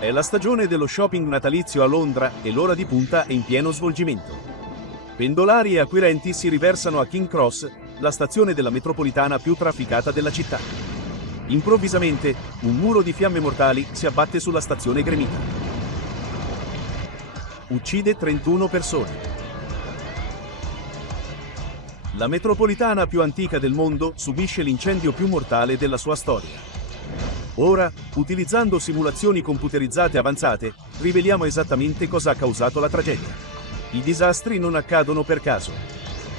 È la stagione dello shopping natalizio a Londra e l'ora di punta è in pieno svolgimento. Pendolari e acquirenti si riversano a King Cross, la stazione della metropolitana più trafficata della città. Improvvisamente, un muro di fiamme mortali si abbatte sulla stazione gremita. Uccide 31 persone. La metropolitana più antica del mondo subisce l'incendio più mortale della sua storia. Ora, utilizzando simulazioni computerizzate avanzate, riveliamo esattamente cosa ha causato la tragedia. I disastri non accadono per caso.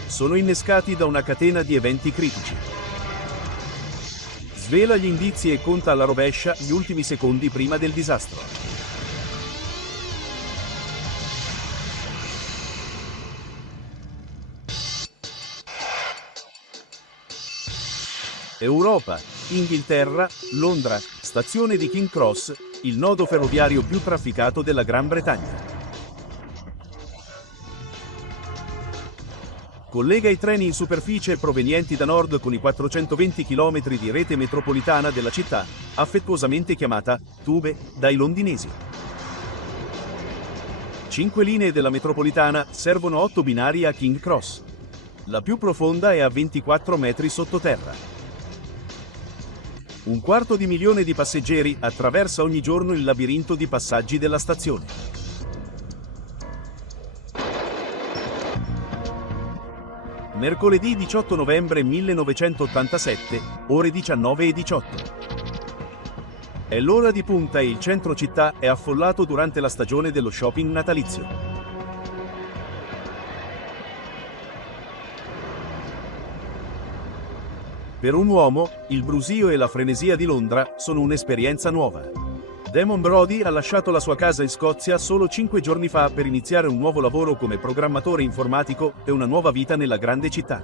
Sono innescati da una catena di eventi critici. Svela gli indizi e conta alla rovescia gli ultimi secondi prima del disastro. Europa, Inghilterra, Londra, stazione di King Cross, il nodo ferroviario più trafficato della Gran Bretagna. Collega i treni in superficie provenienti da nord con i 420 km di rete metropolitana della città, affettuosamente chiamata Tube dai londinesi. 5 linee della metropolitana servono 8 binari a King Cross. La più profonda è a 24 metri sottoterra. 250.000 di passeggeri attraversa ogni giorno il labirinto di passaggi della stazione. Mercoledì 18 novembre 1987, ore 19:18. È l'ora di punta e il centro città è affollato durante la stagione dello shopping natalizio. Per un uomo, il brusio e la frenesia di Londra sono un'esperienza nuova. Damon Brody ha lasciato la sua casa in Scozia solo 5 giorni fa per iniziare un nuovo lavoro come programmatore informatico e una nuova vita nella grande città.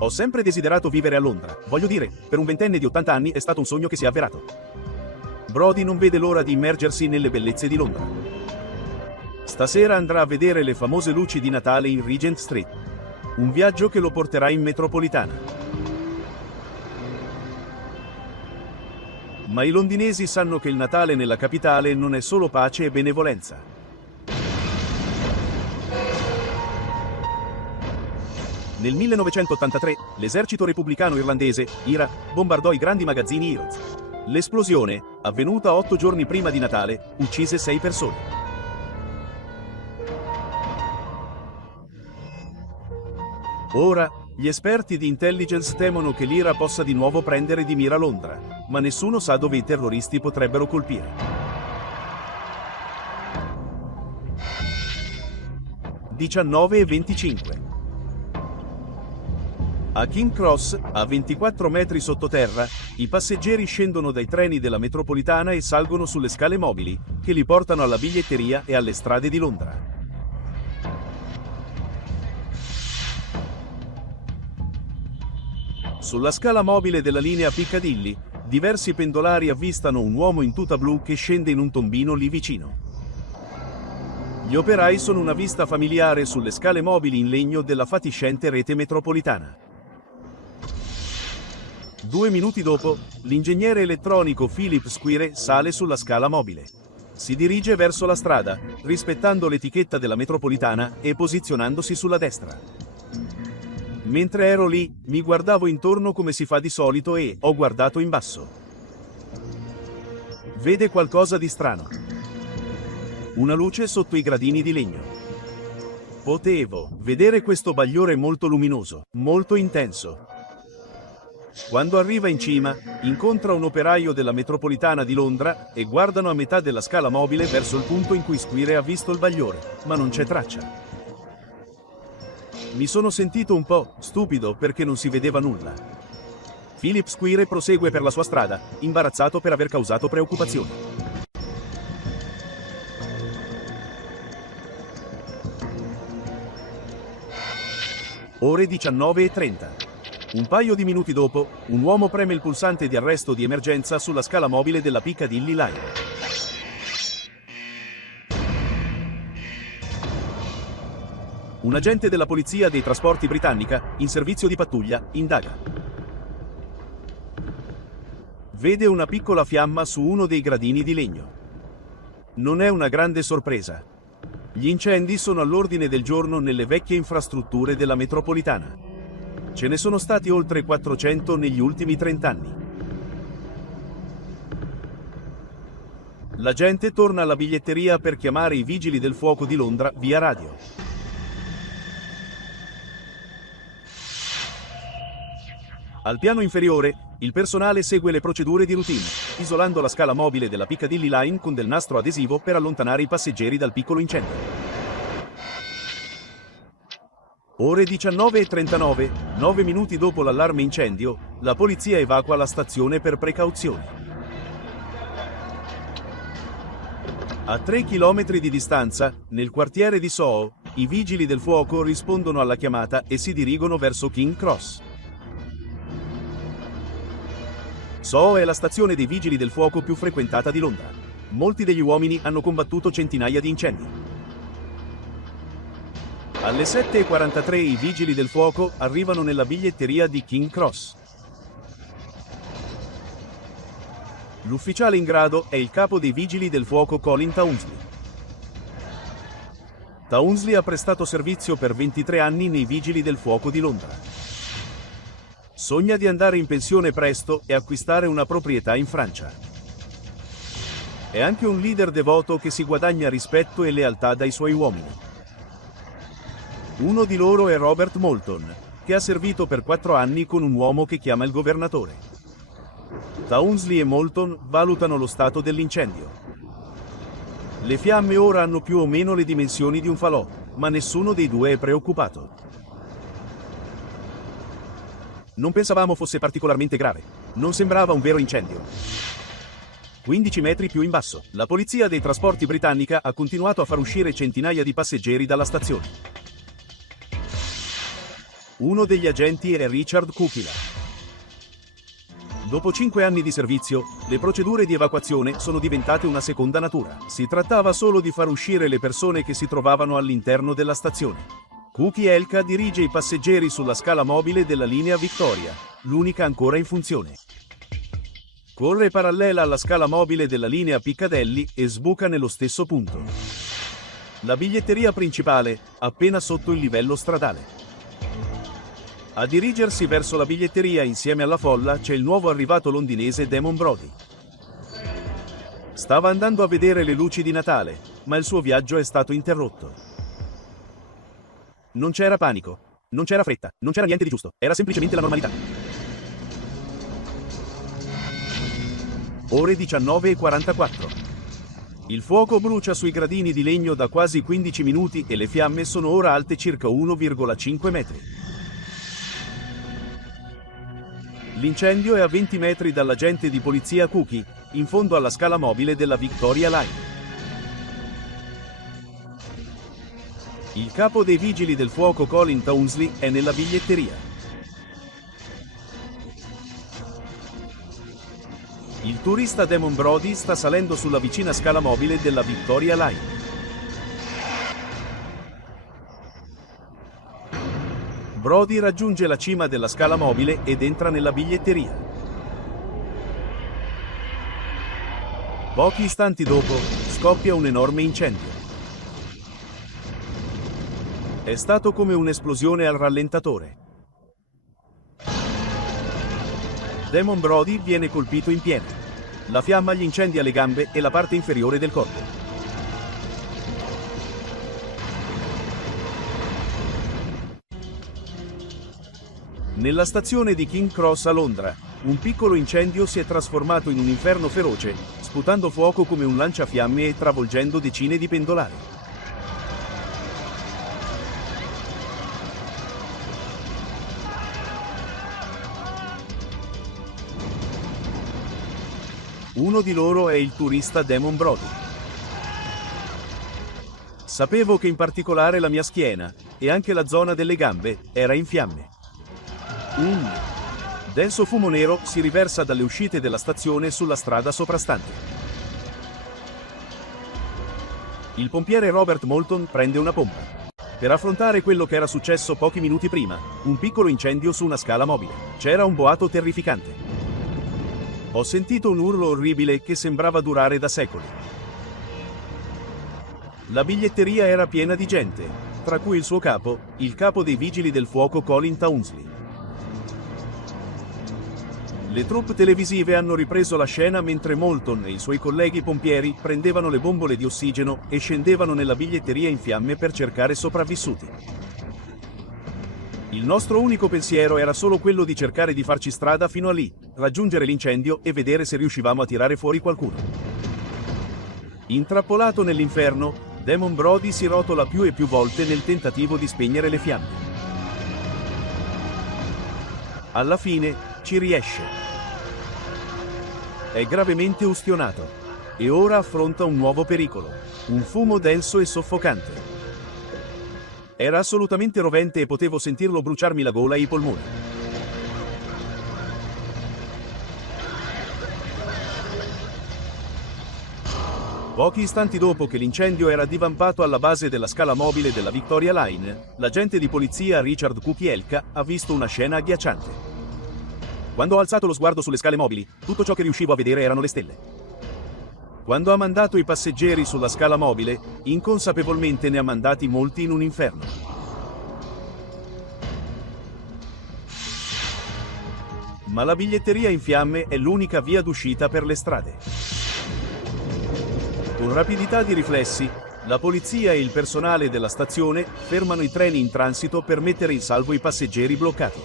Ho sempre desiderato vivere a Londra, voglio dire, per un ventenne di 80 anni è stato un sogno che si è avverato. Brody non vede l'ora di immergersi nelle bellezze di Londra. Stasera andrà a vedere le famose luci di Natale in Regent Street. Un viaggio che lo porterà in metropolitana. Ma i londinesi sanno che il Natale nella capitale non è solo pace e benevolenza. Nel 1983, l'esercito repubblicano irlandese, IRA, bombardò i grandi magazzini Heroes. L'esplosione, avvenuta 8 giorni prima di Natale, uccise 6 persone. Ora, gli esperti di intelligence temono che l'IRA possa di nuovo prendere di mira Londra, ma nessuno sa dove i terroristi potrebbero colpire. – 19:25. A King Cross, a 24 metri sottoterra, i passeggeri scendono dai treni della metropolitana e salgono sulle scale mobili, che li portano alla biglietteria e alle strade di Londra. Sulla scala mobile della linea Piccadilly, diversi pendolari avvistano un uomo in tuta blu che scende in un tombino lì vicino. Gli operai sono una vista familiare sulle scale mobili in legno della fatiscente rete metropolitana. 2 minuti dopo, l'ingegnere elettronico Philip Squire sale sulla scala mobile. Si dirige verso la strada, rispettando l'etichetta della metropolitana e posizionandosi sulla destra. Mentre ero lì, mi guardavo intorno come si fa di solito e ho guardato in basso. Vede qualcosa di strano. Una luce sotto i gradini di legno. Potevo vedere questo bagliore molto luminoso, molto intenso. Quando arriva in cima, incontra un operaio della metropolitana di Londra e guardano a metà della scala mobile verso il punto in cui Squire ha visto il bagliore, ma non c'è traccia. Mi sono sentito un po' stupido perché non si vedeva nulla. Philip Squire prosegue per la sua strada, imbarazzato per aver causato preoccupazioni. Ore 19:30. Un paio di minuti dopo, un uomo preme il pulsante di arresto di emergenza sulla scala mobile della Piccadilly Line. Un agente della polizia dei trasporti britannica, in servizio di pattuglia, indaga. Vede una piccola fiamma su uno dei gradini di legno. Non è una grande sorpresa. Gli incendi sono all'ordine del giorno nelle vecchie infrastrutture della metropolitana. Ce ne sono stati oltre 400 negli ultimi 30 anni. La gente torna alla biglietteria per chiamare i vigili del fuoco di Londra via radio. Al piano inferiore, il personale segue le procedure di routine, isolando la scala mobile della Piccadilly Line con del nastro adesivo per allontanare i passeggeri dal piccolo incendio. Ore 19:39, 9 minuti dopo l'allarme incendio, la polizia evacua la stazione per precauzione. A 3 chilometri di distanza, nel quartiere di Soho, i vigili del fuoco rispondono alla chiamata e si dirigono verso King Cross. Soho è la stazione dei vigili del fuoco più frequentata di Londra. Molti degli uomini hanno combattuto centinaia di incendi. Alle 7:43 i vigili del fuoco arrivano nella biglietteria di King Cross. L'ufficiale in grado è il capo dei vigili del fuoco Colin Townsley. Townsley ha prestato servizio per 23 anni nei vigili del fuoco di Londra. Sogna di andare in pensione presto e acquistare una proprietà in Francia. È anche un leader devoto che si guadagna rispetto e lealtà dai suoi uomini. Uno di loro è Robert Moulton, che ha servito per 4 anni con un uomo che chiama il governatore. Townsley e Moulton valutano lo stato dell'incendio. Le fiamme ora hanno più o meno le dimensioni di un falò, ma nessuno dei due è preoccupato. Non pensavamo fosse particolarmente grave. Non sembrava un vero incendio. 15 metri più in basso, la polizia dei trasporti britannica ha continuato a far uscire centinaia di passeggeri dalla stazione. Uno degli agenti è Richard Kukila. Dopo 5 anni di servizio, le procedure di evacuazione sono diventate una seconda natura. Si trattava solo di far uscire le persone che si trovavano all'interno della stazione. Kuki Elka dirige i passeggeri sulla scala mobile della linea Victoria, l'unica ancora in funzione. Corre parallela alla scala mobile della linea Piccadilly e sbuca nello stesso punto. La biglietteria principale, appena sotto il livello stradale. A dirigersi verso la biglietteria insieme alla folla c'è il nuovo arrivato londinese Damon Brody. Stava andando a vedere le luci di Natale, ma il suo viaggio è stato interrotto. Non c'era panico, non c'era fretta, non c'era niente di giusto, era semplicemente la normalità. Ore 19:44. Il fuoco brucia sui gradini di legno da quasi 15 minuti e le fiamme sono ora alte circa 1,5 metri. L'incendio è a 20 metri dall'agente di polizia Kuki, in fondo alla scala mobile della Victoria Line. Il capo dei vigili del fuoco Colin Townsley è nella biglietteria. Il turista Damon Brody sta salendo sulla vicina scala mobile della Victoria Line. Brody raggiunge la cima della scala mobile ed entra nella biglietteria. Pochi istanti dopo, scoppia un enorme incendio. È stato come un'esplosione al rallentatore. Damon Brody viene colpito in pieno. La fiamma gli incendia le gambe e la parte inferiore del corpo. Nella stazione di King Cross a Londra, un piccolo incendio si è trasformato in un inferno feroce, sputando fuoco come un lanciafiamme e travolgendo decine di pendolari. Uno di loro è il turista Damon Brody. Sapevo che in particolare la mia schiena, e anche la zona delle gambe, era in fiamme. Un denso fumo nero si riversa dalle uscite della stazione sulla strada soprastante. Il pompiere Robert Moulton prende una pompa. Per affrontare quello che era successo pochi minuti prima, un piccolo incendio su una scala mobile. C'era un boato terrificante. Ho sentito un urlo orribile che sembrava durare da secoli. La biglietteria era piena di gente, tra cui il suo capo, il capo dei vigili del fuoco Colin Townsley. Le troupe televisive hanno ripreso la scena mentre Moulton e i suoi colleghi pompieri prendevano le bombole di ossigeno e scendevano nella biglietteria in fiamme per cercare sopravvissuti. Il nostro unico pensiero era solo quello di cercare di farci strada fino a lì, raggiungere l'incendio e vedere se riuscivamo a tirare fuori qualcuno. Intrappolato nell'inferno, Damon Brody si rotola più e più volte nel tentativo di spegnere le fiamme. Alla fine, ci riesce. È gravemente ustionato. E ora affronta un nuovo pericolo. Un fumo denso e soffocante. Era assolutamente rovente e potevo sentirlo bruciarmi la gola e i polmoni. Pochi istanti dopo che l'incendio era divampato alla base della scala mobile della Victoria Line, l'agente di polizia Richard Kukielka ha visto una scena agghiacciante. Quando ho alzato lo sguardo sulle scale mobili, tutto ciò che riuscivo a vedere erano le stelle. Quando ha mandato i passeggeri sulla scala mobile, inconsapevolmente ne ha mandati molti in un inferno. Ma la biglietteria in fiamme è l'unica via d'uscita per le strade. Con rapidità di riflessi, la polizia e il personale della stazione fermano i treni in transito per mettere in salvo i passeggeri bloccati.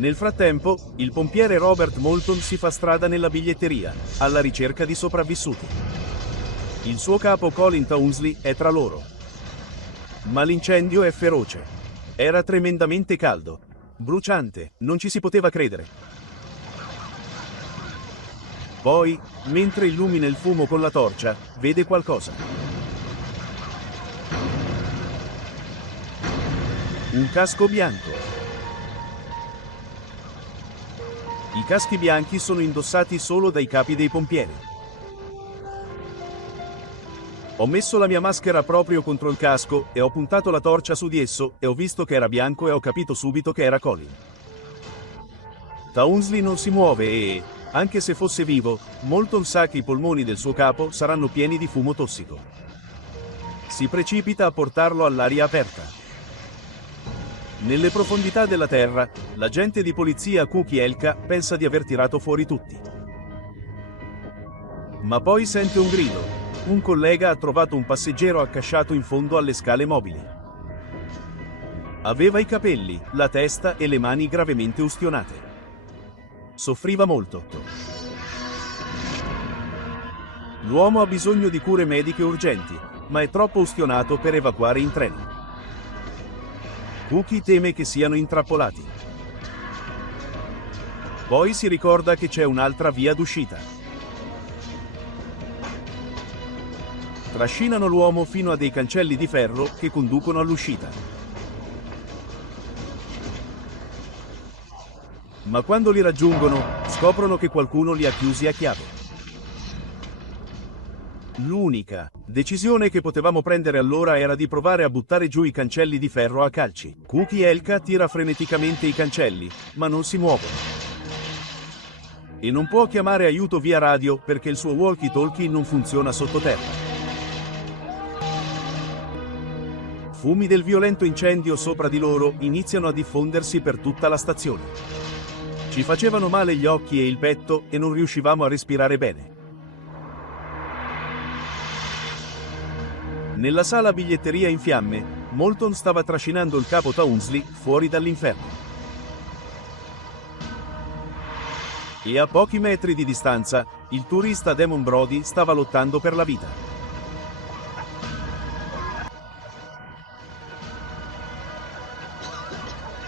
Nel frattempo, il pompiere Robert Moulton si fa strada nella biglietteria, alla ricerca di sopravvissuti. Il suo capo Colin Townsley è tra loro. Ma l'incendio è feroce. Era tremendamente caldo. Bruciante, non ci si poteva credere. Poi, mentre illumina il fumo con la torcia, vede qualcosa. Un casco bianco. I caschi bianchi sono indossati solo dai capi dei pompieri. Ho messo la mia maschera proprio contro il casco e ho puntato la torcia su di esso e ho visto che era bianco e ho capito subito che era Colin. Townsley non si muove e, anche se fosse vivo, Moulton sa che i polmoni del suo capo saranno pieni di fumo tossico. Si precipita a portarlo all'aria aperta. Nelle profondità della terra, l'agente di polizia Kukielka pensa di aver tirato fuori tutti. Ma poi sente un grido. Un collega ha trovato un passeggero accasciato in fondo alle scale mobili. Aveva i capelli, la testa e le mani gravemente ustionate. Soffriva molto. L'uomo ha bisogno di cure mediche urgenti, ma è troppo ustionato per evacuare in treno. Cookie teme che siano intrappolati. Poi si ricorda che c'è un'altra via d'uscita. Trascinano l'uomo fino a dei cancelli di ferro che conducono all'uscita. Ma quando li raggiungono, scoprono che qualcuno li ha chiusi a chiave. L'unica decisione che potevamo prendere allora era di provare a buttare giù i cancelli di ferro a calci. Kukielka tira freneticamente i cancelli, ma non si muovono. E non può chiamare aiuto via radio perché il suo walkie-talkie non funziona sottoterra. Fumi del violento incendio sopra di loro iniziano a diffondersi per tutta la stazione. Ci facevano male gli occhi e il petto e non riuscivamo a respirare bene. Nella sala biglietteria in fiamme, Moulton stava trascinando il capo Townsley fuori dall'inferno. E a pochi metri di distanza, il turista Damon Brody stava lottando per la vita.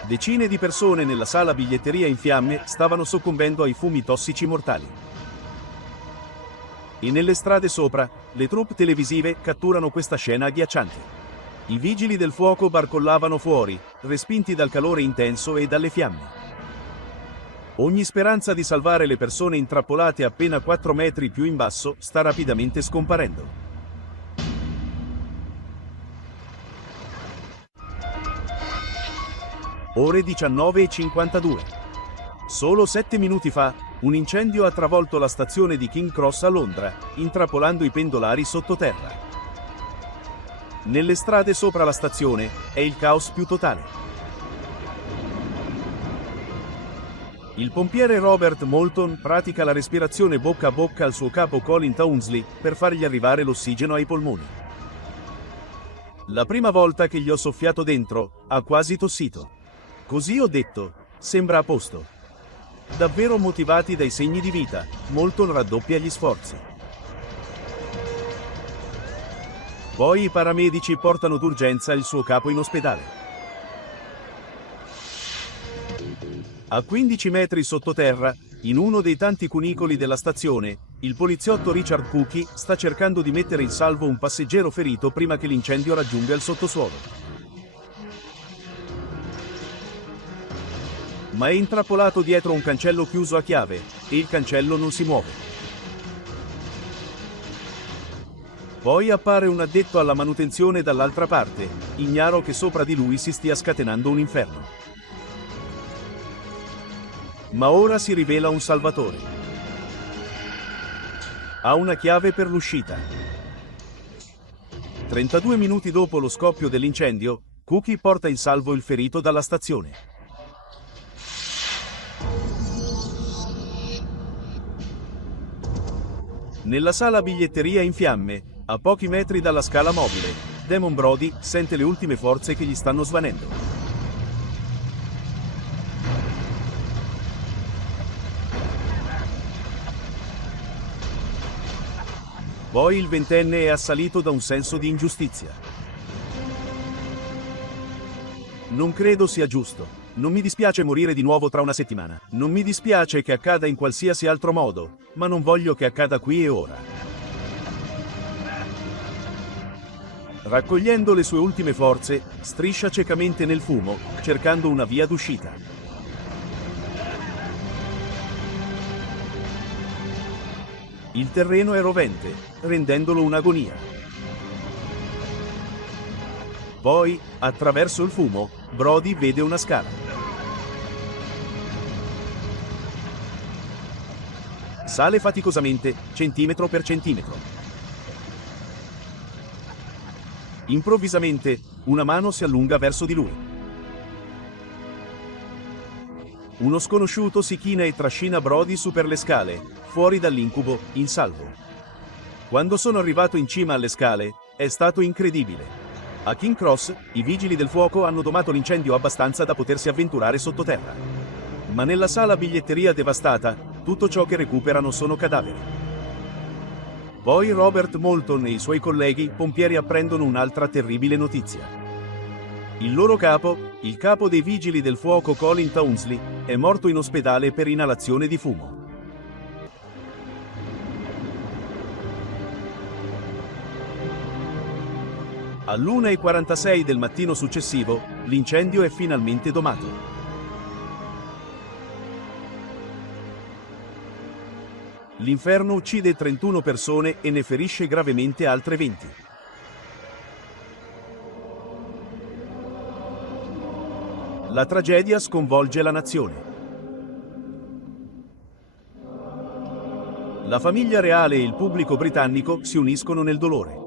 Decine di persone nella sala biglietteria in fiamme stavano soccombendo ai fumi tossici mortali. E nelle strade sopra, le troupe televisive catturano questa scena agghiacciante. I vigili del fuoco barcollavano fuori, respinti dal calore intenso e dalle fiamme. Ogni speranza di salvare le persone intrappolate appena 4 metri più in basso sta rapidamente scomparendo. Ore 19:52. Solo 7 minuti fa, un incendio ha travolto la stazione di King Cross a Londra, intrappolando i pendolari sottoterra. Nelle strade sopra la stazione, è il caos più totale. Il pompiere Robert Moulton pratica la respirazione bocca a bocca al suo capo Colin Townsley per fargli arrivare l'ossigeno ai polmoni. La prima volta che gli ho soffiato dentro, ha quasi tossito. Così ho detto, sembra a posto. Davvero motivati dai segni di vita, Moulton raddoppia gli sforzi. Poi i paramedici portano d'urgenza il suo capo in ospedale. A 15 metri sottoterra, in uno dei tanti cunicoli della stazione, il poliziotto Richard Cookie sta cercando di mettere in salvo un passeggero ferito prima che l'incendio raggiunga il sottosuolo. Ma è intrappolato dietro un cancello chiuso a chiave, e il cancello non si muove. Poi appare un addetto alla manutenzione dall'altra parte, ignaro che sopra di lui si stia scatenando un inferno. Ma ora si rivela un salvatore. Ha una chiave per l'uscita. 32 minuti dopo lo scoppio dell'incendio, Cookie porta in salvo il ferito dalla stazione. Nella sala biglietteria in fiamme, a pochi metri dalla scala mobile, Damon Brody sente le ultime forze che gli stanno svanendo. Poi il ventenne è assalito da un senso di ingiustizia. Non credo sia giusto. Non mi dispiace morire di nuovo tra una settimana. Non mi dispiace che accada in qualsiasi altro modo, ma non voglio che accada qui e ora. Raccogliendo le sue ultime forze, striscia ciecamente nel fumo, cercando una via d'uscita. Il terreno è rovente, rendendolo un'agonia. Poi, attraverso il fumo, Brody vede una scala. Sale faticosamente, centimetro per centimetro. Improvvisamente, una mano si allunga verso di lui. Uno sconosciuto si china e trascina Brody su per le scale, fuori dall'incubo, in salvo. Quando sono arrivato in cima alle scale, è stato incredibile. A King Cross, i vigili del fuoco hanno domato l'incendio abbastanza da potersi avventurare sottoterra. Ma nella sala biglietteria devastata, tutto ciò che recuperano sono cadaveri. Poi Robert Moulton e i suoi colleghi pompieri apprendono un'altra terribile notizia. Il loro capo, il capo dei vigili del fuoco Colin Townsley, è morto in ospedale per inalazione di fumo. All'1:46 del mattino successivo, l'incendio è finalmente domato. L'inferno uccide 31 persone e ne ferisce gravemente altre 20. La tragedia sconvolge la nazione. La famiglia reale e il pubblico britannico si uniscono nel dolore.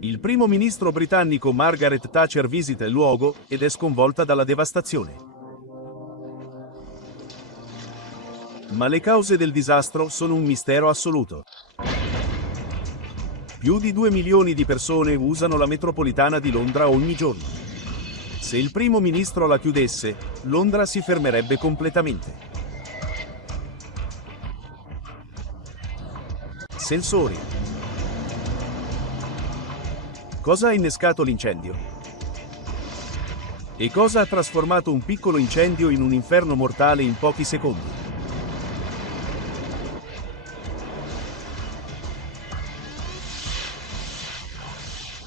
Il primo ministro britannico Margaret Thatcher visita il luogo ed è sconvolta dalla devastazione. Ma le cause del disastro sono un mistero assoluto. Più di 2 milioni di persone usano la metropolitana di Londra ogni giorno. Se il primo ministro la chiudesse, Londra si fermerebbe completamente. Sensori. Cosa ha innescato l'incendio? E cosa ha trasformato un piccolo incendio in un inferno mortale in pochi secondi?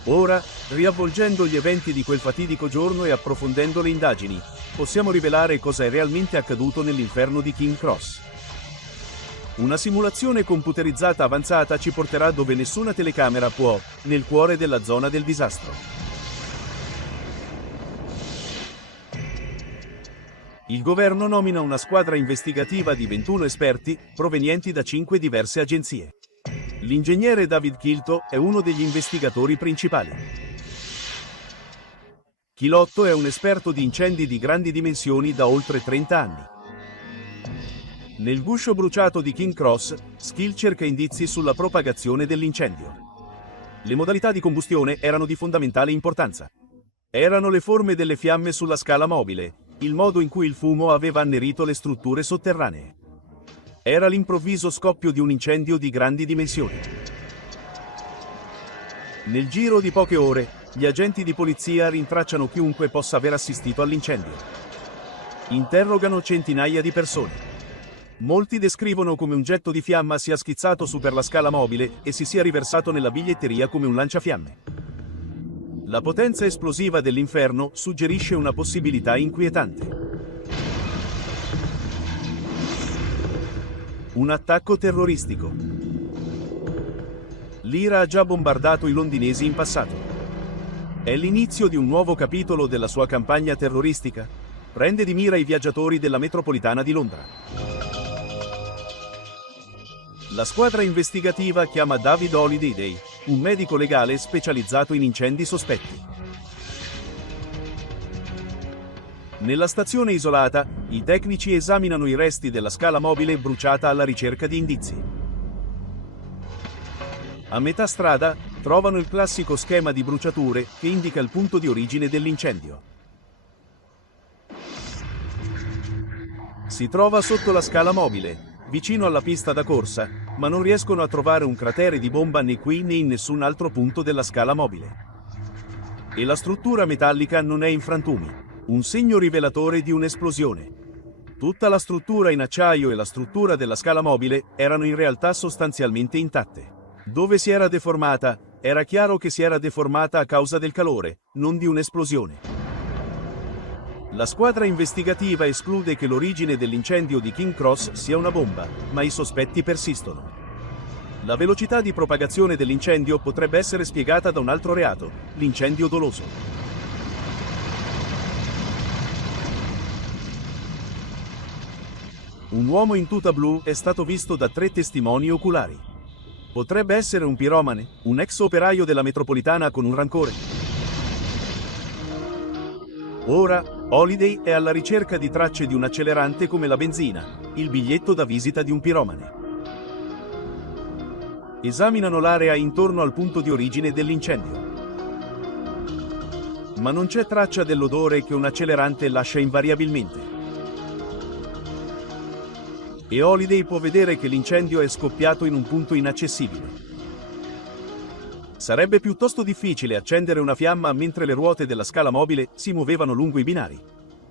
Ora, riavvolgendo gli eventi di quel fatidico giorno e approfondendo le indagini, possiamo rivelare cosa è realmente accaduto nell'inferno di King Cross. Una simulazione computerizzata avanzata ci porterà dove nessuna telecamera può, nel cuore della zona del disastro. Il governo nomina una squadra investigativa di 21 esperti, provenienti da 5 diverse agenzie. L'ingegnere David Kilto è uno degli investigatori principali. Kilotto è un esperto di incendi di grandi dimensioni da oltre 30 anni. Nel guscio bruciato di King Cross, Skill cerca indizi sulla propagazione dell'incendio. Le modalità di combustione erano di fondamentale importanza. Erano le forme delle fiamme sulla scala mobile, il modo in cui il fumo aveva annerito le strutture sotterranee. Era l'improvviso scoppio di un incendio di grandi dimensioni. Nel giro di poche ore, gli agenti di polizia rintracciano chiunque possa aver assistito all'incendio. Interrogano centinaia di persone. Molti descrivono come un getto di fiamma sia schizzato su per la scala mobile e si sia riversato nella biglietteria come un lanciafiamme. La potenza esplosiva dell'inferno suggerisce una possibilità inquietante. Un attacco terroristico. L'IRA ha già bombardato i londinesi in passato. È l'inizio di un nuovo capitolo della sua campagna terroristica? Prende di mira i viaggiatori della metropolitana di Londra. La squadra investigativa chiama David Holiday, un medico legale specializzato in incendi sospetti. Nella stazione isolata, i tecnici esaminano i resti della scala mobile bruciata alla ricerca di indizi. A metà strada, trovano il classico schema di bruciature che indica il punto di origine dell'incendio. Si trova sotto la scala mobile, vicino alla pista da corsa, ma non riescono a trovare un cratere di bomba né qui né in nessun altro punto della scala mobile. E la struttura metallica non è in frantumi, un segno rivelatore di un'esplosione. Tutta la struttura in acciaio e la struttura della scala mobile erano in realtà sostanzialmente intatte. Dove si era deformata, era chiaro che si era deformata a causa del calore, non di un'esplosione. La squadra investigativa esclude che l'origine dell'incendio di King Cross sia una bomba, ma i sospetti persistono. La velocità di propagazione dell'incendio potrebbe essere spiegata da un altro reato, l'incendio doloso. Un uomo in tuta blu è stato visto da 3 testimoni oculari. Potrebbe essere un piromane, un ex operaio della metropolitana con un rancore. Ora, Holiday è alla ricerca di tracce di un accelerante come la benzina, il biglietto da visita di un piromane. Esaminano l'area intorno al punto di origine dell'incendio. Ma non c'è traccia dell'odore che un accelerante lascia invariabilmente. E Holiday può vedere che l'incendio è scoppiato in un punto inaccessibile. Sarebbe piuttosto difficile accendere una fiamma mentre le ruote della scala mobile si muovevano lungo i binari.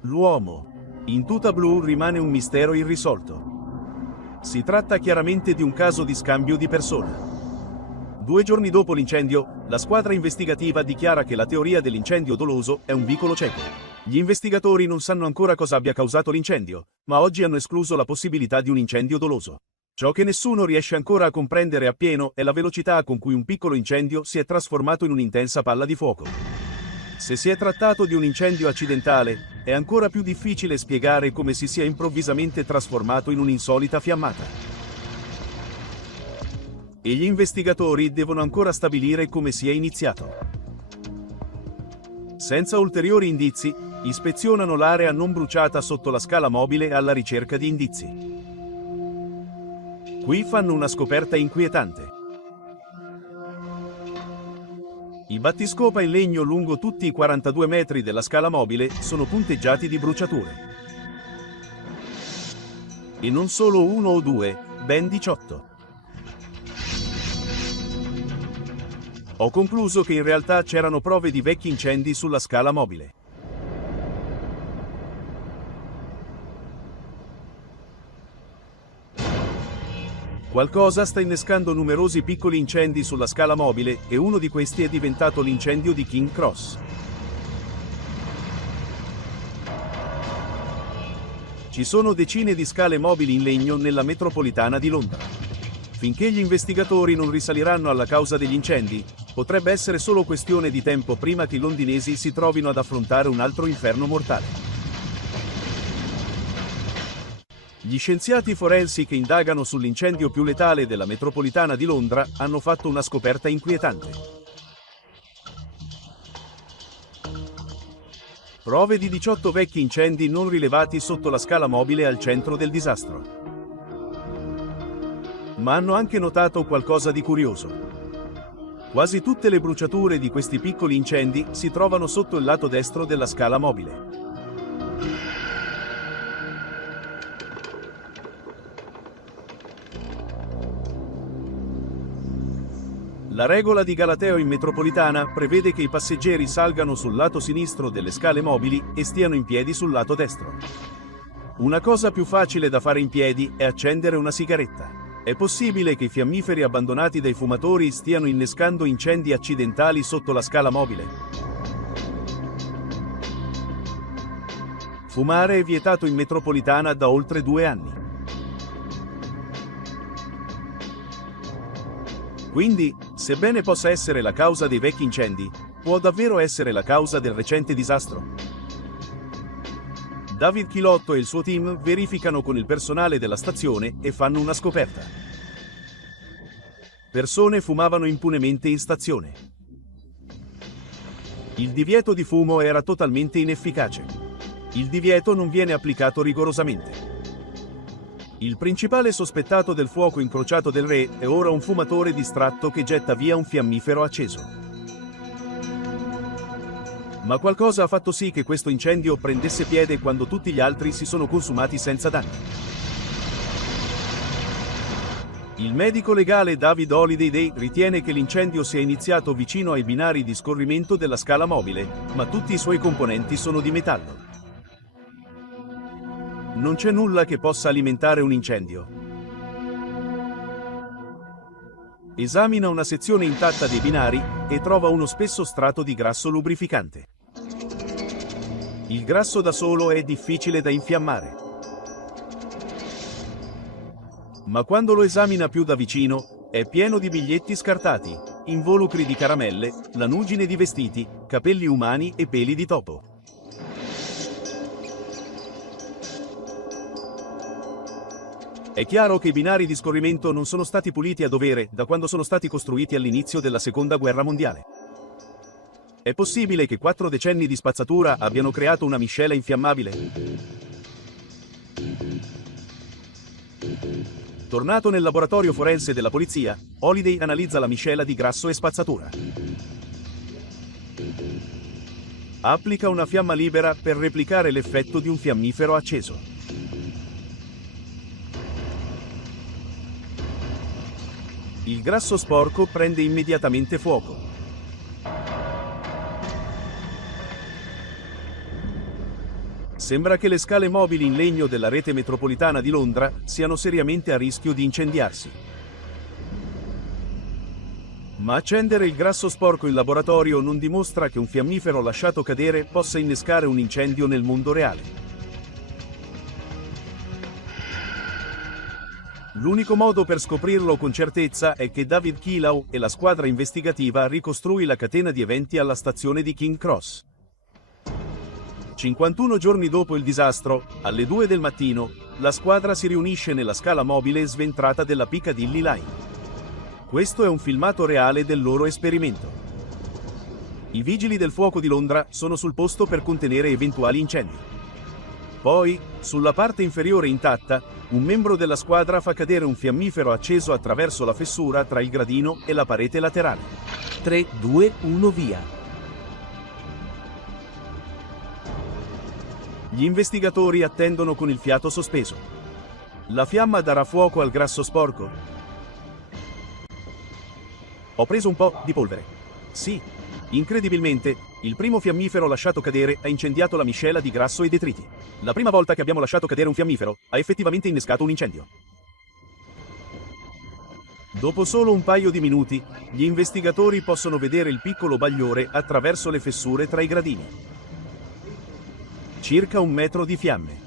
L'uomo in tuta blu rimane un mistero irrisolto. Si tratta chiaramente di un caso di scambio di persona. 2 giorni dopo l'incendio, la squadra investigativa dichiara che la teoria dell'incendio doloso è un vicolo cieco. Gli investigatori non sanno ancora cosa abbia causato l'incendio, ma oggi hanno escluso la possibilità di un incendio doloso. Ciò che nessuno riesce ancora a comprendere appieno è la velocità con cui un piccolo incendio si è trasformato in un'intensa palla di fuoco. Se si è trattato di un incendio accidentale, è ancora più difficile spiegare come si sia improvvisamente trasformato in un'insolita fiammata. E gli investigatori devono ancora stabilire come sia iniziato. Senza ulteriori indizi, ispezionano l'area non bruciata sotto la scala mobile alla ricerca di indizi. Qui fanno una scoperta inquietante. I battiscopa in legno lungo tutti i 42 metri della scala mobile sono punteggiati di bruciature. E non solo 1 o 2, ben 18. Ho concluso che in realtà c'erano prove di vecchi incendi sulla scala mobile. Qualcosa sta innescando numerosi piccoli incendi sulla scala mobile e uno di questi è diventato l'incendio di King Cross. Ci sono decine di scale mobili in legno nella metropolitana di Londra. Finché gli investigatori non risaliranno alla causa degli incendi, potrebbe essere solo questione di tempo prima che i londinesi si trovino ad affrontare un altro inferno mortale. Gli scienziati forensi che indagano sull'incendio più letale della metropolitana di Londra hanno fatto una scoperta inquietante. Prove di 18 vecchi incendi non rilevati sotto la scala mobile al centro del disastro. Ma hanno anche notato qualcosa di curioso. Quasi tutte le bruciature di questi piccoli incendi si trovano sotto il lato destro della scala mobile. La regola di Galateo in metropolitana prevede che i passeggeri salgano sul lato sinistro delle scale mobili e stiano in piedi sul lato destro. Una cosa più facile da fare in piedi è accendere una sigaretta. È possibile che i fiammiferi abbandonati dai fumatori stiano innescando incendi accidentali sotto la scala mobile? Fumare è vietato in metropolitana da oltre 2 anni. Quindi, sebbene possa essere la causa dei vecchi incendi, può davvero essere la causa del recente disastro? David Chilotto e il suo team verificano con il personale della stazione e fanno una scoperta. Persone fumavano impunemente in stazione. Il divieto di fumo era totalmente inefficace. Il divieto non viene applicato rigorosamente. Il principale sospettato del fuoco incrociato del re è ora un fumatore distratto che getta via un fiammifero acceso. Ma qualcosa ha fatto sì che questo incendio prendesse piede quando tutti gli altri si sono consumati senza danni. Il medico legale David Holliday ritiene che l'incendio sia iniziato vicino ai binari di scorrimento della scala mobile, ma tutti i suoi componenti sono di metallo. Non c'è nulla che possa alimentare un incendio. Esamina una sezione intatta dei binari e trova uno spesso strato di grasso lubrificante. Il grasso da solo è difficile da infiammare. Ma quando lo esamina più da vicino, è pieno di biglietti scartati, involucri di caramelle, lanugine di vestiti, capelli umani e peli di topo. È chiaro che i binari di scorrimento non sono stati puliti a dovere da quando sono stati costruiti all'inizio della Seconda Guerra Mondiale. È possibile che 4 decenni di spazzatura abbiano creato una miscela infiammabile? Tornato nel laboratorio forense della polizia, Holliday analizza la miscela di grasso e spazzatura. Applica una fiamma libera per replicare l'effetto di un fiammifero acceso. Il grasso sporco prende immediatamente fuoco. Sembra che le scale mobili in legno della rete metropolitana di Londra siano seriamente a rischio di incendiarsi. Ma accendere il grasso sporco in laboratorio non dimostra che un fiammifero lasciato cadere possa innescare un incendio nel mondo reale. L'unico modo per scoprirlo con certezza è che David Kilau e la squadra investigativa ricostruì la catena di eventi alla stazione di King Cross. 51 giorni dopo il disastro, alle 2 del mattino, la squadra si riunisce nella scala mobile sventrata della Piccadilly Line. Questo è un filmato reale del loro esperimento. I vigili del fuoco di Londra sono sul posto per contenere eventuali incendi. Poi, sulla parte inferiore intatta, un membro della squadra fa cadere un fiammifero acceso attraverso la fessura tra il gradino e la parete laterale. 3, 2, 1 via. Gli investigatori attendono con il fiato sospeso. La fiamma darà fuoco al grasso sporco? Ho preso un po' di polvere. Sì. Incredibilmente, il primo fiammifero lasciato cadere ha incendiato la miscela di grasso e detriti. La prima volta che abbiamo lasciato cadere un fiammifero, ha effettivamente innescato un incendio. Dopo solo un paio di minuti, gli investigatori possono vedere il piccolo bagliore attraverso le fessure tra i gradini. Circa 1 metro di fiamme.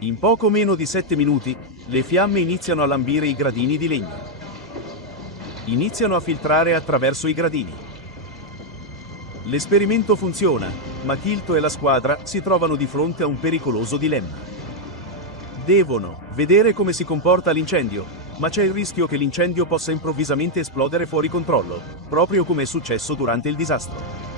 In poco meno di 7 minuti, le fiamme iniziano a lambire i gradini di legno. Iniziano a filtrare attraverso i gradini. L'esperimento funziona, ma Kilto e la squadra si trovano di fronte a un pericoloso dilemma. Devono vedere come si comporta l'incendio, ma c'è il rischio che l'incendio possa improvvisamente esplodere fuori controllo, proprio come è successo durante il disastro.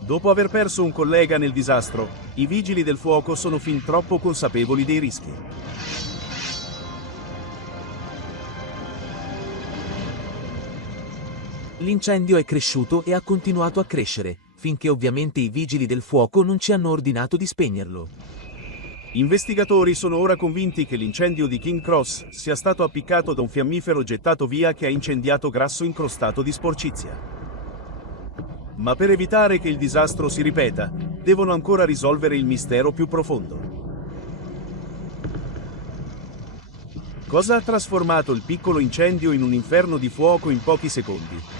Dopo aver perso un collega nel disastro, i vigili del fuoco sono fin troppo consapevoli dei rischi. L'incendio è cresciuto e ha continuato a crescere, finché ovviamente i vigili del fuoco non ci hanno ordinato di spegnerlo. Investigatori sono ora convinti che l'incendio di King Cross sia stato appiccato da un fiammifero gettato via che ha incendiato grasso incrostato di sporcizia. Ma per evitare che il disastro si ripeta, devono ancora risolvere il mistero più profondo. Cosa ha trasformato il piccolo incendio in un inferno di fuoco in pochi secondi?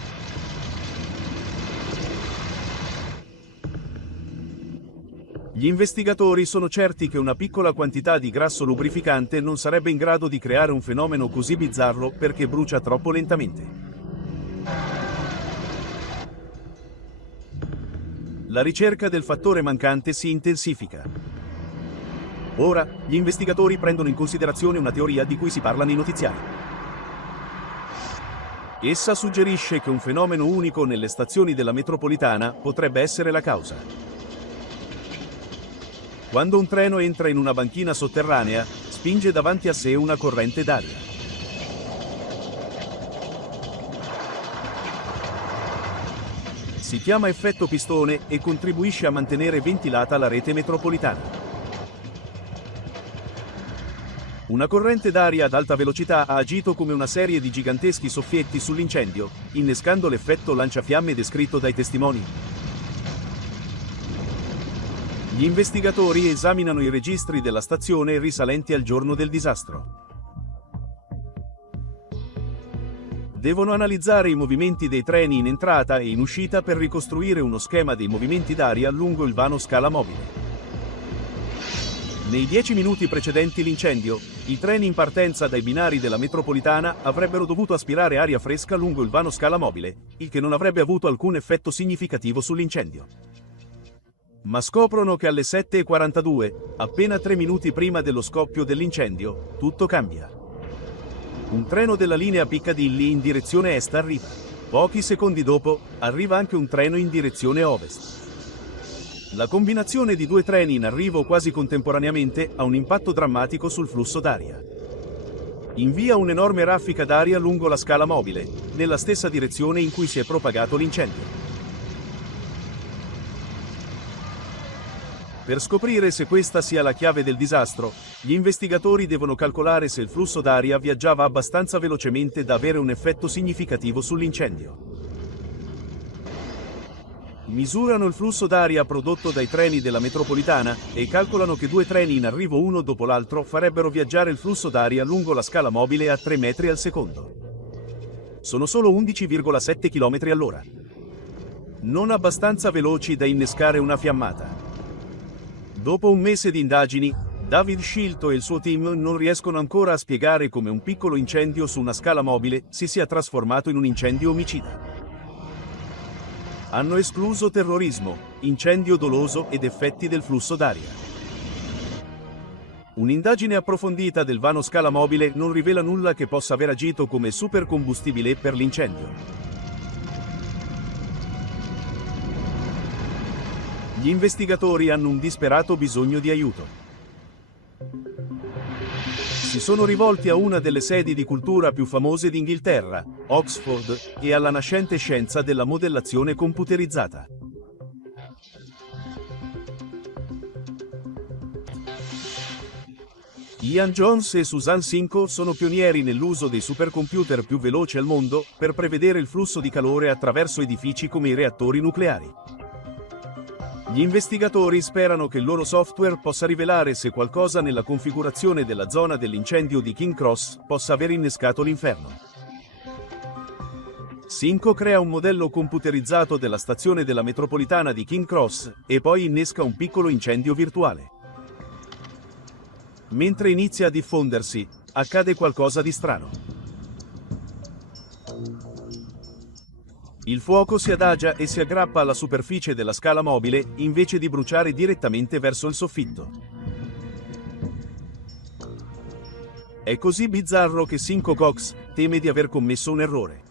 Gli investigatori sono certi che una piccola quantità di grasso lubrificante non sarebbe in grado di creare un fenomeno così bizzarro perché brucia troppo lentamente. La ricerca del fattore mancante si intensifica. Ora, gli investigatori prendono in considerazione una teoria di cui si parla nei notiziari. Essa suggerisce che un fenomeno unico nelle stazioni della metropolitana potrebbe essere la causa. Quando un treno entra in una banchina sotterranea, spinge davanti a sé una corrente d'aria. Si chiama effetto pistone e contribuisce a mantenere ventilata la rete metropolitana. Una corrente d'aria ad alta velocità ha agito come una serie di giganteschi soffietti sull'incendio, innescando l'effetto lanciafiamme descritto dai testimoni. Gli investigatori esaminano i registri della stazione risalenti al giorno del disastro. Devono analizzare i movimenti dei treni in entrata e in uscita per ricostruire uno schema dei movimenti d'aria lungo il vano scala mobile. Nei 10 minuti precedenti l'incendio, i treni in partenza dai binari della metropolitana avrebbero dovuto aspirare aria fresca lungo il vano scala mobile, il che non avrebbe avuto alcun effetto significativo sull'incendio. Ma scoprono che alle 7:42, appena 3 minuti prima dello scoppio dell'incendio, tutto cambia. Un treno della linea Piccadilly in direzione est arriva. Pochi secondi dopo, arriva anche un treno in direzione ovest. La combinazione di due treni in arrivo quasi contemporaneamente ha un impatto drammatico sul flusso d'aria. Invia un'enorme raffica d'aria lungo la scala mobile, nella stessa direzione in cui si è propagato l'incendio. Per scoprire se questa sia la chiave del disastro, gli investigatori devono calcolare se il flusso d'aria viaggiava abbastanza velocemente da avere un effetto significativo sull'incendio. Misurano il flusso d'aria prodotto dai treni della metropolitana e calcolano che due treni in arrivo uno dopo l'altro farebbero viaggiare il flusso d'aria lungo la scala mobile a 3 metri al secondo. Sono solo 11,7 km all'ora. Non abbastanza veloci da innescare una fiammata. Dopo un mese di indagini, David Shilto e il suo team non riescono ancora a spiegare come un piccolo incendio su una scala mobile si sia trasformato in un incendio omicida. Hanno escluso terrorismo, incendio doloso ed effetti del flusso d'aria. Un'indagine approfondita del vano scala mobile non rivela nulla che possa aver agito come supercombustibile per l'incendio. Gli investigatori hanno un disperato bisogno di aiuto. Si sono rivolti a una delle sedi di cultura più famose d'Inghilterra, Oxford, e alla nascente scienza della modellazione computerizzata. Ian Jones e Susan Sinko sono pionieri nell'uso dei supercomputer più veloci al mondo per prevedere il flusso di calore attraverso edifici come i reattori nucleari. Gli investigatori sperano che il loro software possa rivelare se qualcosa nella configurazione della zona dell'incendio di King Cross possa aver innescato l'inferno. Cinco crea un modello computerizzato della stazione della metropolitana di King Cross e poi innesca un piccolo incendio virtuale. Mentre inizia a diffondersi, accade qualcosa di strano. Il fuoco si adagia e si aggrappa alla superficie della scala mobile invece di bruciare direttamente verso il soffitto. È così bizzarro che Cinco Cox teme di aver commesso un errore.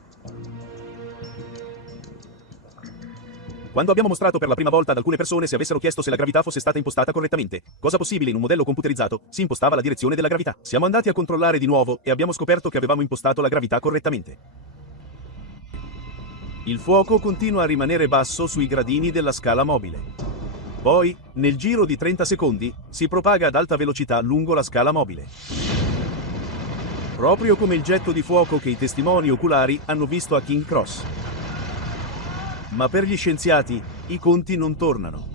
Quando abbiamo mostrato per la prima volta ad alcune persone se avessero chiesto se la gravità fosse stata impostata correttamente, cosa possibile in un modello computerizzato, si impostava la direzione della gravità. Siamo andati a controllare di nuovo e abbiamo scoperto che avevamo impostato la gravità correttamente. Il fuoco continua a rimanere basso sui gradini della scala mobile. Poi, nel giro di 30 secondi, si propaga ad alta velocità lungo la scala mobile. Proprio come il getto di fuoco che i testimoni oculari hanno visto a King Cross. Ma per gli scienziati, i conti non tornano.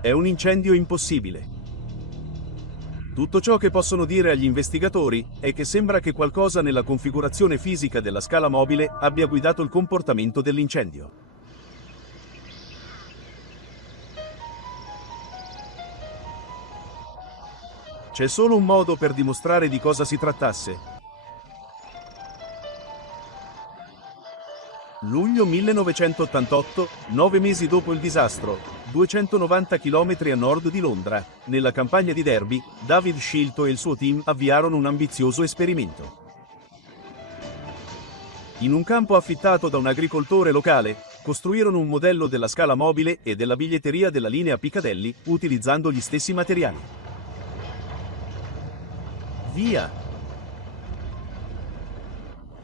È un incendio impossibile. Tutto ciò che possono dire agli investigatori è che sembra che qualcosa nella configurazione fisica della scala mobile abbia guidato il comportamento dell'incendio. C'è solo un modo per dimostrare di cosa si trattasse. Luglio 1988, 9 mesi dopo il disastro, 290 km a nord di Londra, nella campagna di Derby, David Shilto e il suo team avviarono un ambizioso esperimento. In un campo affittato da un agricoltore locale, costruirono un modello della scala mobile e della biglietteria della linea Piccadilly, utilizzando gli stessi materiali. Via!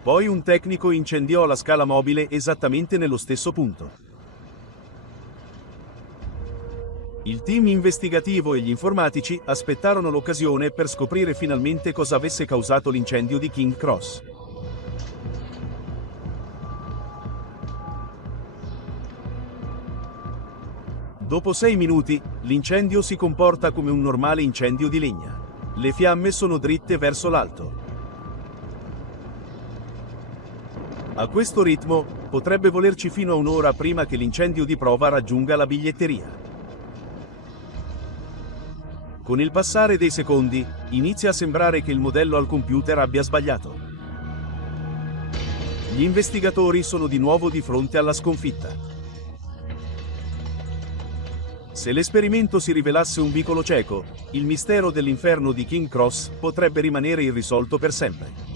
Poi un tecnico incendiò la scala mobile esattamente nello stesso punto. Il team investigativo e gli informatici aspettarono l'occasione per scoprire finalmente cosa avesse causato l'incendio di King Cross. Dopo 6 minuti, l'incendio si comporta come un normale incendio di legna. Le fiamme sono dritte verso l'alto. A questo ritmo, potrebbe volerci fino a un'ora prima che l'incendio di prova raggiunga la biglietteria. Con il passare dei secondi, inizia a sembrare che il modello al computer abbia sbagliato. Gli investigatori sono di nuovo di fronte alla sconfitta. Se l'esperimento si rivelasse un vicolo cieco, il mistero dell'inferno di King Cross potrebbe rimanere irrisolto per sempre.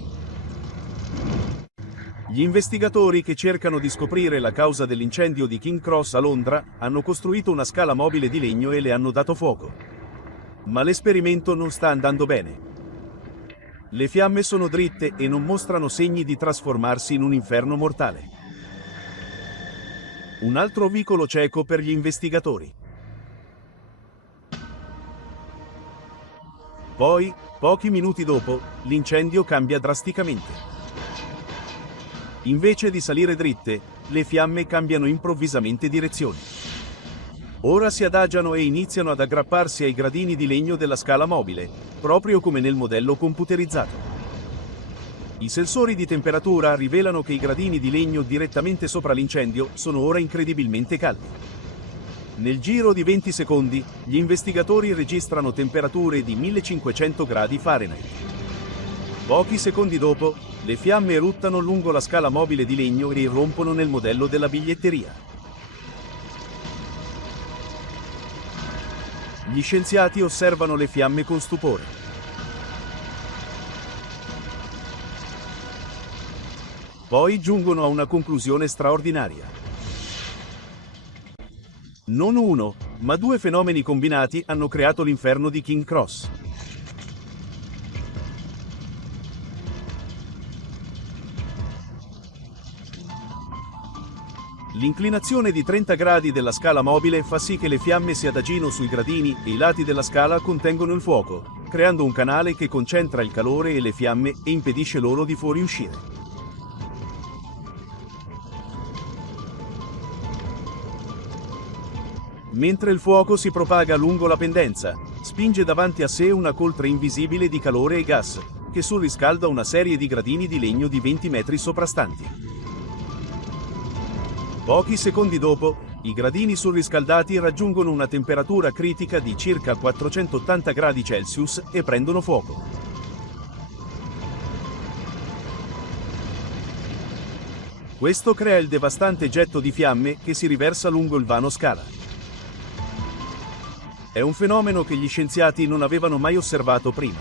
Gli investigatori che cercano di scoprire la causa dell'incendio di King Cross a Londra hanno costruito una scala mobile di legno e le hanno dato fuoco. Ma l'esperimento non sta andando bene. Le fiamme sono dritte e non mostrano segni di trasformarsi in un inferno mortale. Un altro vicolo cieco per gli investigatori. Poi, pochi minuti dopo, l'incendio cambia drasticamente. Invece di salire dritte, le fiamme cambiano improvvisamente direzione. Ora si adagiano e iniziano ad aggrapparsi ai gradini di legno della scala mobile, proprio come nel modello computerizzato. I sensori di temperatura rivelano che i gradini di legno direttamente sopra l'incendio sono ora incredibilmente caldi. Nel giro di 20 secondi, gli investigatori registrano temperature di 1500 gradi Fahrenheit. Pochi secondi dopo, le fiamme eruttano lungo la scala mobile di legno e irrompono nel modello della biglietteria. Gli scienziati osservano le fiamme con stupore. Poi giungono a una conclusione straordinaria. Non uno, ma 2 fenomeni combinati hanno creato l'inferno di King Cross. L'inclinazione di 30 gradi della scala mobile fa sì che le fiamme si adagino sui gradini e i lati della scala contengono il fuoco, creando un canale che concentra il calore e le fiamme e impedisce loro di fuoriuscire. Mentre il fuoco si propaga lungo la pendenza, spinge davanti a sé una coltre invisibile di calore e gas, che surriscalda una serie di gradini di legno di 20 metri soprastanti. Pochi secondi dopo, i gradini surriscaldati raggiungono una temperatura critica di circa 480 gradi Celsius e prendono fuoco. Questo crea il devastante getto di fiamme che si riversa lungo il vano scala. È un fenomeno che gli scienziati non avevano mai osservato prima.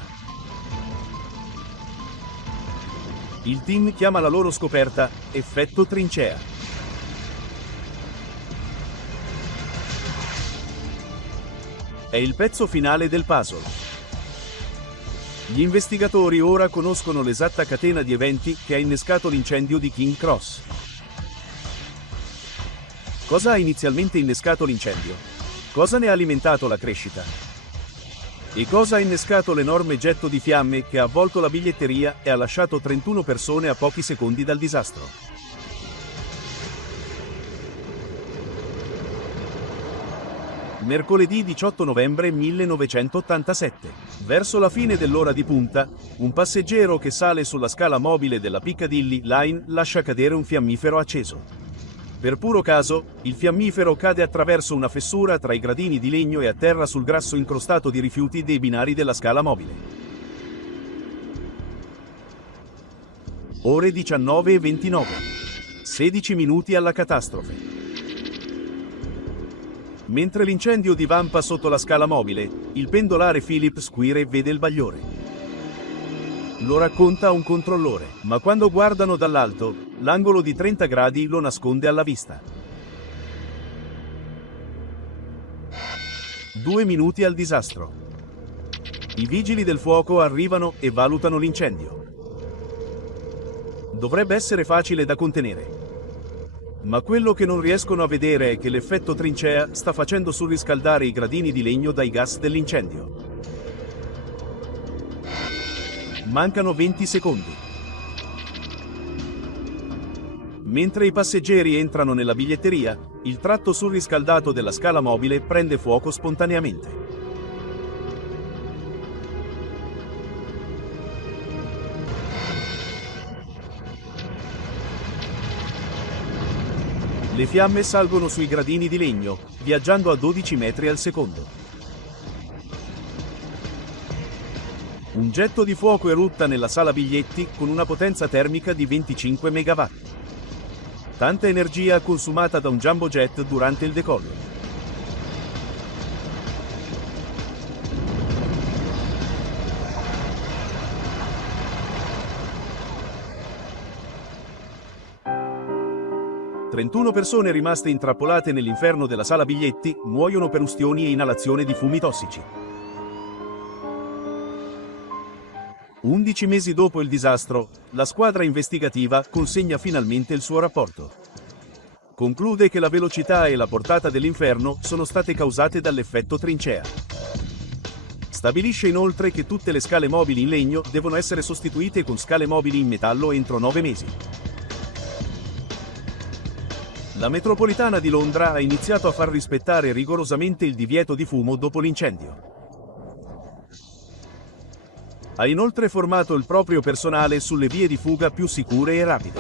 Il team chiama la loro scoperta effetto trincea. È il pezzo finale del puzzle. Gli investigatori ora conoscono l'esatta catena di eventi che ha innescato l'incendio di King Cross. Cosa ha inizialmente innescato l'incendio? Cosa ne ha alimentato la crescita? E cosa ha innescato l'enorme getto di fiamme che ha avvolto la biglietteria e ha lasciato 31 persone a pochi secondi dal disastro? Mercoledì 18 novembre 1987. Verso la fine dell'ora di punta, un passeggero che sale sulla scala mobile della Piccadilly Line lascia cadere un fiammifero acceso. Per puro caso, il fiammifero cade attraverso una fessura tra i gradini di legno e atterra sul grasso incrostato di rifiuti dei binari della scala mobile. Ore 19:29. 16 minuti alla catastrofe. Mentre l'incendio divampa sotto la scala mobile, il pendolare Philip Squire vede il bagliore. Lo racconta a un controllore, ma quando guardano dall'alto, l'angolo di 30 gradi lo nasconde alla vista. 2 minuti al disastro. I vigili del fuoco arrivano e valutano l'incendio. Dovrebbe essere facile da contenere. Ma quello che non riescono a vedere è che l'effetto trincea sta facendo surriscaldare i gradini di legno dai gas dell'incendio. Mancano 20 secondi. Mentre i passeggeri entrano nella biglietteria, il tratto surriscaldato della scala mobile prende fuoco spontaneamente. Le fiamme salgono sui gradini di legno, viaggiando a 12 metri al secondo. Un getto di fuoco erutta nella sala biglietti con una potenza termica di 25 MW. Tanta energia consumata da un jumbo jet durante il decollo. Trentuno persone rimaste intrappolate nell'inferno della sala biglietti muoiono per ustioni e inalazione di fumi tossici. 11 mesi dopo il disastro, la squadra investigativa consegna finalmente il suo rapporto. Conclude che la velocità e la portata dell'inferno sono state causate dall'effetto trincea. Stabilisce inoltre che tutte le scale mobili in legno devono essere sostituite con scale mobili in metallo entro 9 mesi. La metropolitana di Londra ha iniziato a far rispettare rigorosamente il divieto di fumo dopo l'incendio. Ha inoltre formato il proprio personale sulle vie di fuga più sicure e rapide.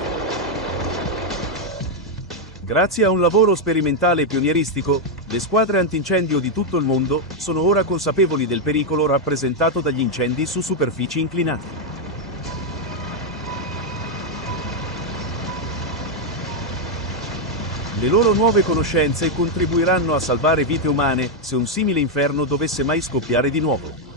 Grazie a un lavoro sperimentale e pionieristico, le squadre antincendio di tutto il mondo sono ora consapevoli del pericolo rappresentato dagli incendi su superfici inclinate. Le loro nuove conoscenze contribuiranno a salvare vite umane se un simile inferno dovesse mai scoppiare di nuovo.